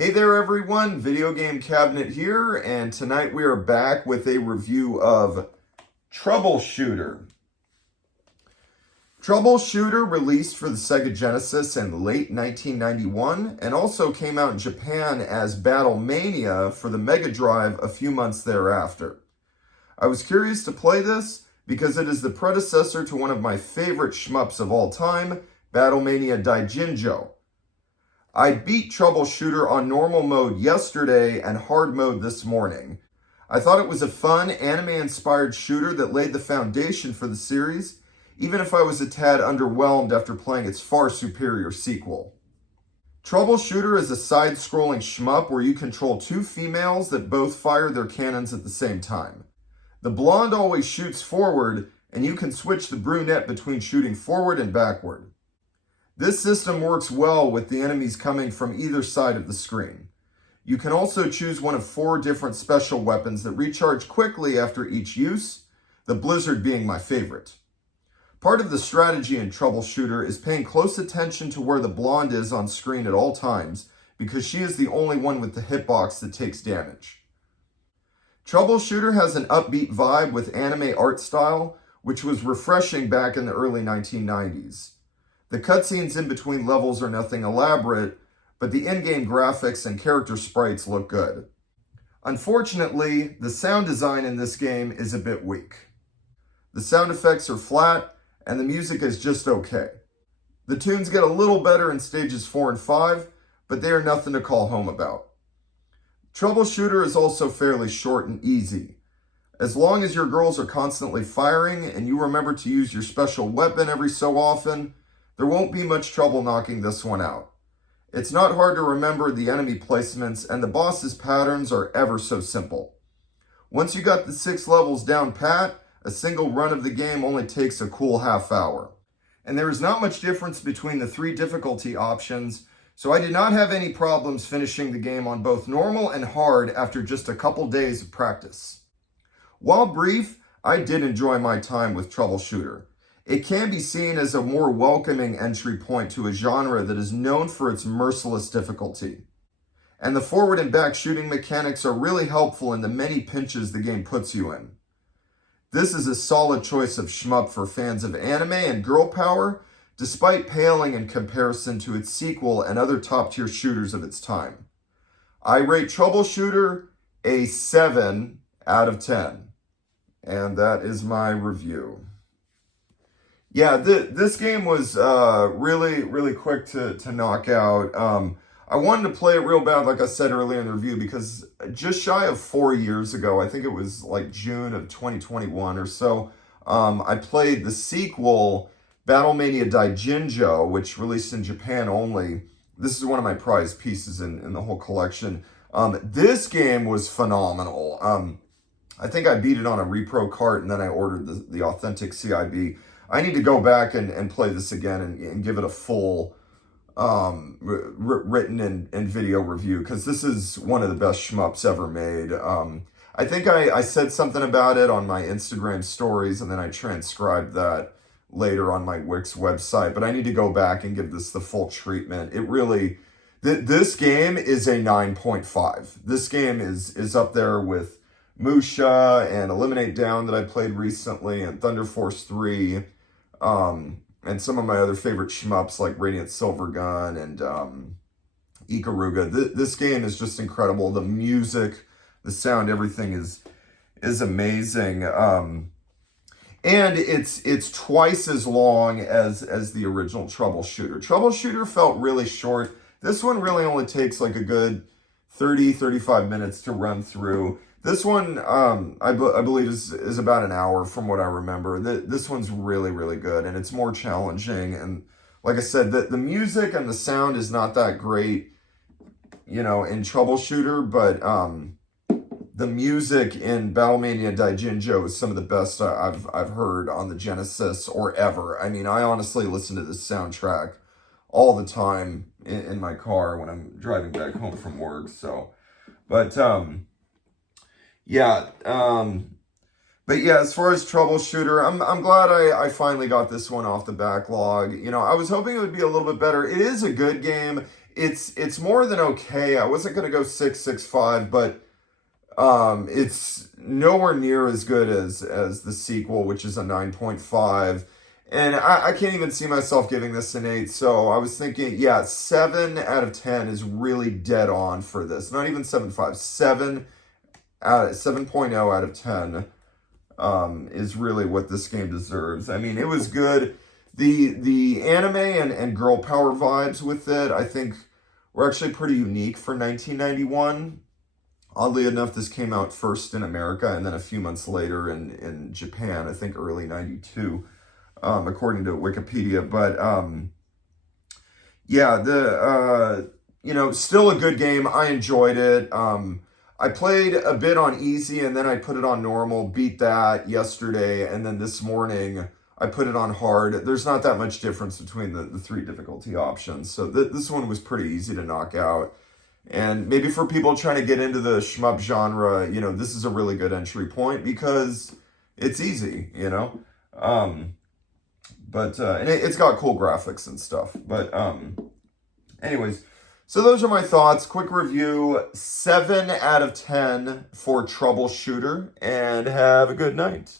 Hey there everyone, Video Game Cabinet here, and tonight we are back with a review of Troubleshooter. Troubleshooter released for the Sega Genesis in late 1991 and also came out in Japan as Battle Mania for the Mega Drive a few months thereafter. I was curious to play this because it is the predecessor to one of my favorite shmups of all time, Battle Mania Daijinjo. I beat Troubleshooter on normal mode yesterday and hard mode this morning. I thought it was a fun, anime-inspired shooter that laid the foundation for the series, even if I was a tad underwhelmed after playing its far superior sequel. Troubleshooter is a side-scrolling shmup where you control two females that both fire their cannons at the same time. The blonde always shoots forward, and you can switch the brunette between shooting forward and backward. This system works well with the enemies coming from either side of the screen. You can also choose one of 4 different special weapons that recharge quickly after each use, the Blizzard being my favorite. Part of the strategy in Troubleshooter is paying close attention to where the blonde is on screen at all times, because she is the only one with the hitbox that takes damage. Troubleshooter has an upbeat vibe with anime art style, which was refreshing back in the early 1990s. The cutscenes in between levels are nothing elaborate, but the in-game graphics and character sprites look good. Unfortunately, the sound design in this game is a bit weak. The sound effects are flat, and the music is just okay. The tunes get a little better in stages 4 and 5, but they are nothing to call home about. Troubleshooter is also fairly short and easy. As long as your girls are constantly firing and you remember to use your special weapon every so often, there won't be much trouble knocking this one out. It's not hard to remember the enemy placements, and the boss's patterns are ever so simple. Once you got the 6 levels down pat, a single run of the game only takes a cool half hour. And there is not much difference between the 3 difficulty options, so I did not have any problems finishing the game on both normal and hard after just a couple days of practice. While brief, I did enjoy my time with Troubleshooter. It can be seen as a more welcoming entry point to a genre that is known for its merciless difficulty. And the forward and back shooting mechanics are really helpful in the many pinches the game puts you in. This is a solid choice of shmup for fans of anime and girl power, despite paling in comparison to its sequel and other top-tier shooters of its time. I rate Troubleshooter a 7 out of 10. And that is my review. Yeah, this game was really quick to knock out. I wanted to play it real bad, like I said earlier in the review, because just shy of 4 years ago, I think it was like June of 2021 or so, I played the sequel, Battle Mania Daijinjo, which released in Japan only. This is one of my prized pieces in the whole collection. This game was phenomenal. I think I beat it on a repro cart, and then I ordered the authentic CIB. I need to go back and play this again and give it a full written and video review, because this is one of the best shmups ever made. I think I said something about it on my Instagram stories, and then I transcribed that later on my Wix website, but I need to go back and give this the full treatment. It really, this game is a 9.5. This game is up there with Musha and Eliminate Down that I played recently, and Thunder Force 3, and some of my other favorite shmups like Radiant Silvergun and Ikaruga. This game is just incredible. The music, the sound, everything is amazing. And it's twice as long as the original Troubleshooter. Troubleshooter felt really short. This one really only takes like a good 35 minutes to run through. This one, I believe, is about an hour from what I remember. This one's really good, and it's more challenging. And like I said, the music and the sound is not that great, in Troubleshooter, but the music in Battle Mania Daijinjo is some of the best I've heard on the Genesis or ever. I mean, I honestly listen to this soundtrack all the time in my car when I'm driving back home from work. So, but yeah, as far as Troubleshooter, I'm glad I finally got this one off the backlog. I was hoping it would be a little bit better. It is a good game. it's more than okay. I wasn't gonna go 6.65, but it's nowhere near as good as the sequel, which is a 9.5. And I can't even see myself giving this an 8. So I was thinking, yeah, 7 out of 10 is really dead on for this. Not even 7.5, 7.0 out of 10 is really what this game deserves. I mean, it was good. The anime and girl power vibes with it, I think, were actually pretty unique for 1991. Oddly enough, this came out first in America and then a few months later in Japan, I think early 92, according to Wikipedia. But yeah, still a good game. I enjoyed it. I played a bit on easy and then I put it on normal, beat that yesterday, and then this morning I put it on hard. There's not that much difference between the three difficulty options. So this one was pretty easy to knock out. And maybe for people trying to get into the shmup genre, this is a really good entry point because it's easy, and it's got cool graphics and stuff. But anyways, so those are my thoughts. Quick review, 7 out of 10 for Troubleshooter, and have a good night.